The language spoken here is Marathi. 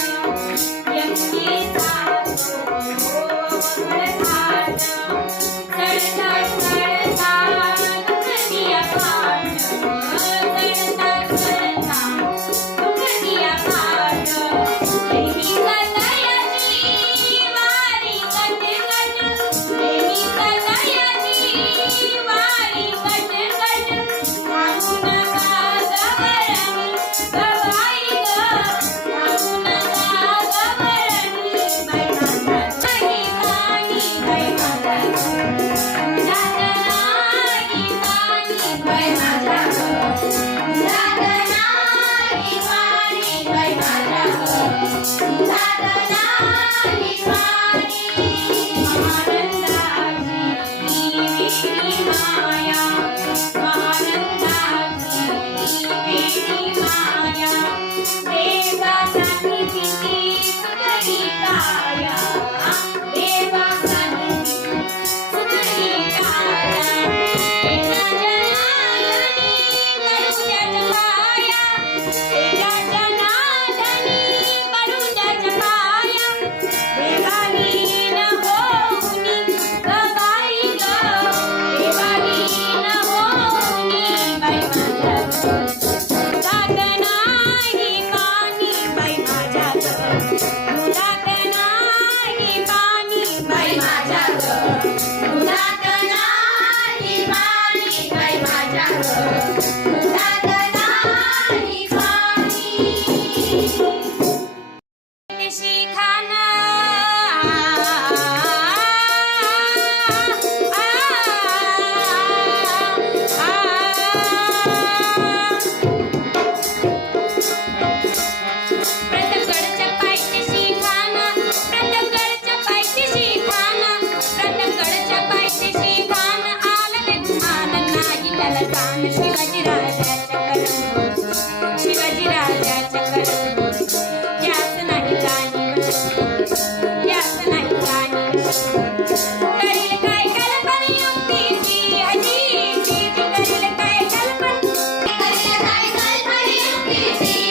Thank you. तामशि राजाचा चक्रवंत शिवाजी राजाचा चक्रवंत यात नाही काही काय कल्पना युक्तीची हजी चीज काय कल्पना